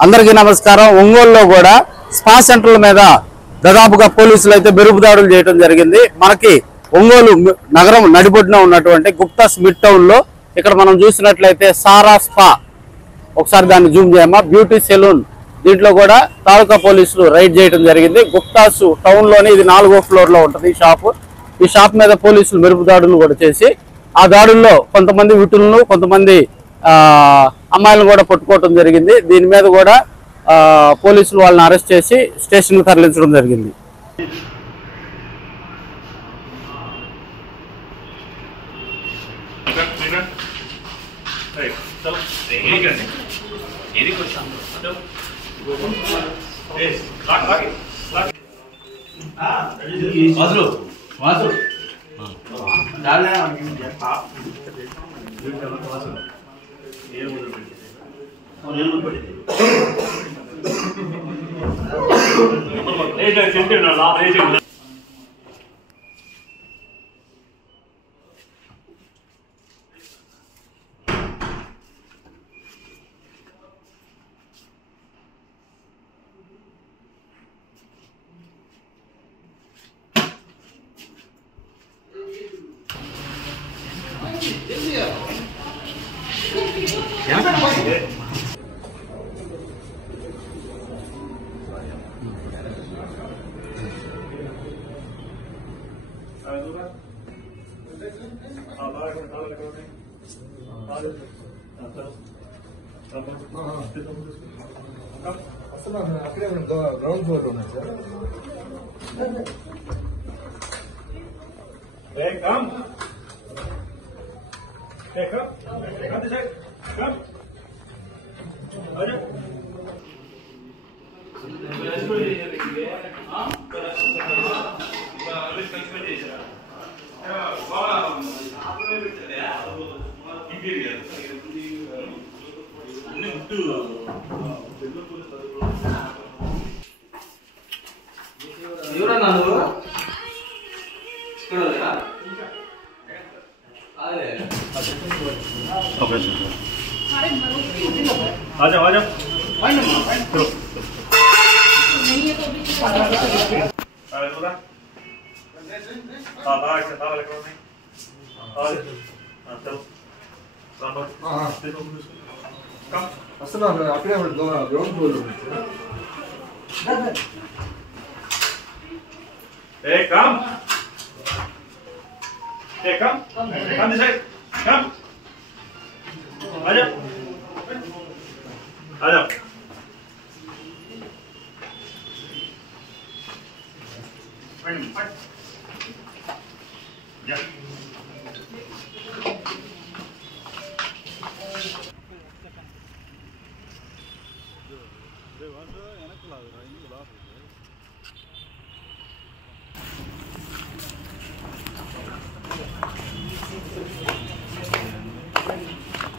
అందరికీ నమస్కారం. ఒంగోలులో కూడా స్పా సెంటర్ల మీద దాదాపుగా పోలీసులు అయితే బెరుపు దాడులు చేయడం జరిగింది. మనకి ఒంగోలు నగరం నడిబొడ్డున ఉన్నటువంటి గుప్తా మిడ్ టౌన్ లో ఇక్కడ మనం చూసినట్లయితే సారా స్పా, ఒకసారి దాన్ని జూమ్ చేయమా, బ్యూటీ సెలూన్, దీంట్లో కూడా తాలూకా పోలీసులు రైడ్ చేయడం జరిగింది. గుప్తాస్ టౌన్ లోనే ఇది 4వ ఫ్లోర్ లో ఉంటుంది ఈ షాప్. ఈ షాప్ మీద పోలీసులు మెరుపు దాడులు కూడా చేసి ఆ దాడుల్లో కొంతమంది విటులను కొంతమంది అమ్మాయిలను కూడా పట్టుకోవడం జరిగింది. దీని మీద కూడా పోలీసులు వాళ్ళని అరెస్ట్ చేసి స్టేషన్కి తరలించడం జరిగింది. అక్కడే గ్రౌండ్ ఫ్లోర్ ఉన్నాయి సార్. ఎవరన్నా నువ్వు వస్తున్నా అక్కడే గ్రౌండ్ ఫ్లోర్ ఉన్నాయి sir. Hey, come. Hey, come. Come this side. Come. Aja. Aja. Yeah. They want to